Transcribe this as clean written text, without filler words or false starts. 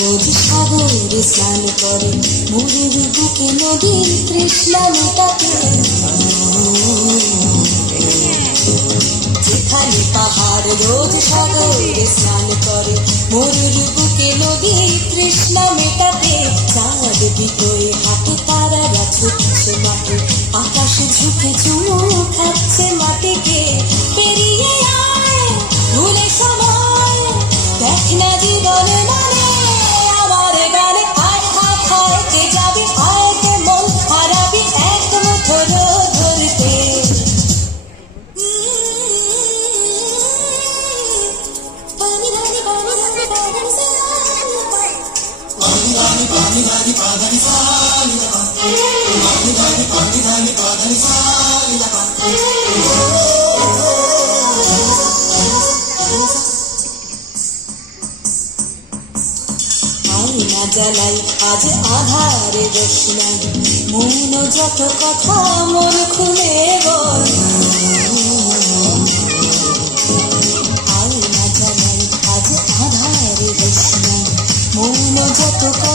রোজ সাগরে স্নান করে, মরুর বুকে নদীর তৃষ্ণা মেটাতে। যেখানে পাহাড় রোজ সাগরে স্নান করে, মরুর বুকে নদীর তৃষ্ণা মেটাতে। চাঁদ দিকে হাতে তারারা ছুটছে মাঠে, আকাশে ঝুঁকে চুমু খাচ্ছে মাটিকে। পেরিয়ে আয় ভুলে সময়, দেখ না জীবনে মানে আমার গানে। আয় হাত হাতে যাবি, আয় কে মন হারাবি এক মুঠো রোদ ধরতে। আয়না জ্বালাই আজ আধারে রোশনাই, মন যত কথা মোর খুলে বল। আয়না জ্বালাই আজ আধারে রোশনাই, মন যত কথা